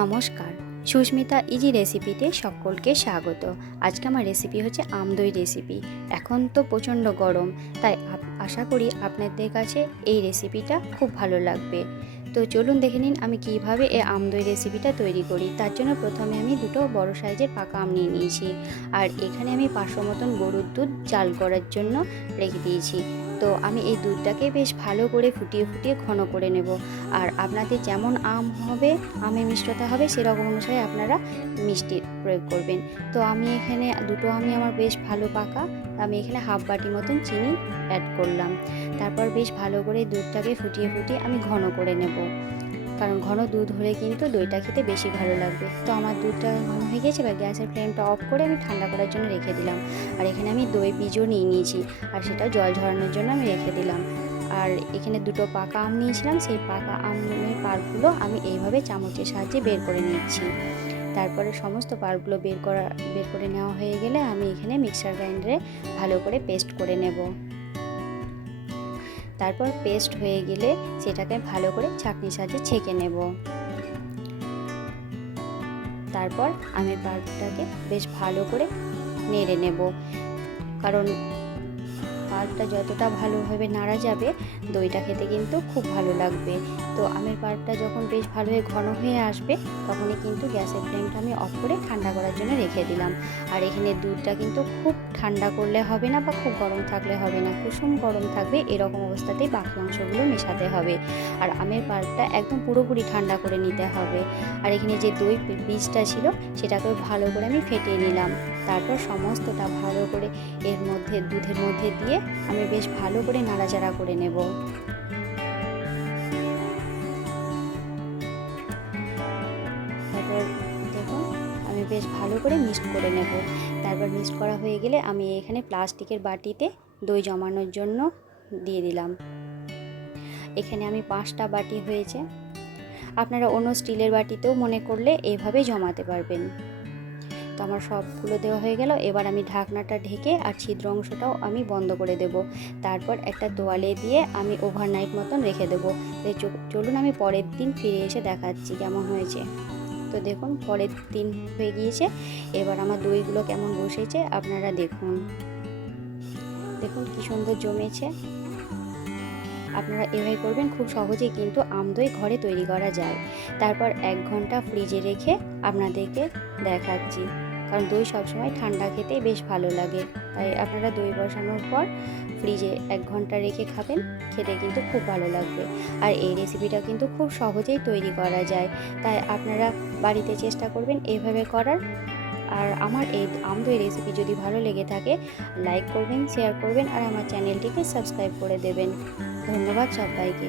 নমস্কার, সুস্মিতা ইজি রেসিপিতে সকলকে স্বাগত। আজকে আমার রেসিপি হচ্ছে আমদই রেসিপি। এখন তো প্রচণ্ড গরম, তাই আশা করি আপনাদের কাছে এই রেসিপিটা খুব ভালো লাগবে। তো চলুন দেখে নিন আমি কিভাবে এই আমদই রেসিপিটা তৈরি করি। তার জন্য প্রথমে আমি দুটো বড় সাইজের পাকা আম নিয়ে নিয়েছি, আর এখানে আমি 500 মতন গরুর দুধ জাল করার জন্য রেখে দিয়েছি। তো আমি এই দুধটাকে বেশ ভালো করে ফুটিয়ে ফুটিয়ে ঘন করে নেব। আর আপনাদের যেমন আম হবে, আমের মিষ্টতা হবে, সেরকম অনুসারে আপনারা মিষ্টির প্রয়োগ করবেন। তো আমি এখানে দুটো আমি আমার বেশ ভালো পাকা, আমি এখানে হাফ বাটি মতন চিনি অ্যাড করলাম। তারপর বেশ ভালো করে দুধটাকে ফুটিয়ে ফুটিয়ে আমি ঘন করে নেব, কারণ ঘন দুধ হলে কিন্তু দইটা খেতে বেশি ভালো লাগবে। তো আমার দুধটা ঘন হয়ে গেছে, বা গ্যাসের ফ্লেমটা অফ করে আমি ঠান্ডা করার জন্য রেখে দিলাম। আর এখানে আমি দই বীজও নিয়ে নিয়েছি, আর সেটা জল ঝরানোর জন্য আমি রেখে দিলাম। আর এখানে দুটো পাকা আম নিয়েছিলাম, সেই পাকা আমের পাল্পগুলো আমি এইভাবে চামচের সাহায্যে বের করে নিচ্ছি। তারপরে সমস্ত পাল্পগুলো বের করে নেওয়া হয়ে গেলে আমি এখানে মিক্সার গ্রাইন্ডারে ভালো করে পেস্ট করে নেব। তারপর পেস্ট হয়ে গেলে সেটাকে ভালো করে ছাঁকনির সাহায্যে ছেঁকে নেব। তারপর আমি পাল্পটাকে বেশ ভালো করে নেড়ে নেব, কারণ পাল্পটা যতটা ভালোভাবে নাড়া যাবে দইটা খেতে কিন্তু খুব ভালো লাগবে। তো আমের পাল্পটা যখন বেশ ভালোভাবে ঘন হয়ে আসবে, তখনই কিন্তু গ্যাসের ফ্লেমটা আমি অফ করে ঠান্ডা করার জন্য রেখে দিলাম। আর এখানে দুধটা কিন্তু খুব ঠান্ডা করলে হবে না, বা খুব গরম থাকলে হবে না, কুসুম গরম থাকবে, এরকম অবস্থাতেই বাকি অংশগুলো মেশাতে হবে। আর আমের পাল্পটা একদম পুরোপুরি ঠান্ডা করে নিতে হবে। আর এখানে যে দই বীজটা ছিল সেটাকেও ভালো করে আমি ফেটিয়ে নিলাম। তারপর সমস্তটা ভালো করে এর মধ্যে দুধের মধ্যে দিয়ে আমি বেশ ভালো করে নাড়াচাড়া করে নেব। তারপর দেখুন আমি বেশ ভালো করে মিক্সড করে নেব। তারপর মিক্সড করা হয়ে গেলে আমি এখানে প্লাস্টিকের বাটিতে দই জমানোর জন্য দিয়ে দিলাম। এখানে আমি 5টা বাটি হয়েছে, আপনারা অন্য স্টিলের বাটিতেও মনে করলে এইভাবে জমাতে পারবেন। তো আমার সবগুলো দেওয়া হয়ে গেল। এবার আমি ঢাকনাটা ঢেকে আর ছিদ্র অংশটাও আমি বন্ধ করে দেব। তারপর একটা তোয়ালে দিয়ে আমি ওভারনাইট মতন রেখে দেবো। চলুন আমি পরের দিন ফিরে এসে দেখাচ্ছি কেমন হয়েছে। তো দেখুন পরের দিন হয়ে গিয়েছে, এবার আমার দইগুলো কেমন বসেছে আপনারা দেখুন। দেখুন কি সুন্দর জমেছে। আপনারা এভাবে করবেন, খুব সহজেই কিন্তু আম দই ঘরে তৈরি করা যায়। তারপর 1 ঘন্টা ফ্রিজে রেখে আপনাদেরকে দেখাচ্ছি, কারণ দই সবসময় ঠান্ডা খেতেই বেশ ভালো লাগে। তাই আপনারা দই বসানোর পর ফ্রিজে 1 ঘন্টা রেখে খাবেন, খেতে কিন্তু খুব ভালো লাগবে। আর এই রেসিপিটা কিন্তু খুব সহজেই তৈরি করা যায়, তাই আপনারা বাড়িতে চেষ্টা করবেন এইভাবে করার। আর আমার এই আম দই রেসিপি যদি ভালো লেগে থাকে, লাইক করবেন, শেয়ার করবেন, আর আমার চ্যানেলটিকে সাবস্ক্রাইব করে দেবেন। ধন্যবাদ সবাইকে।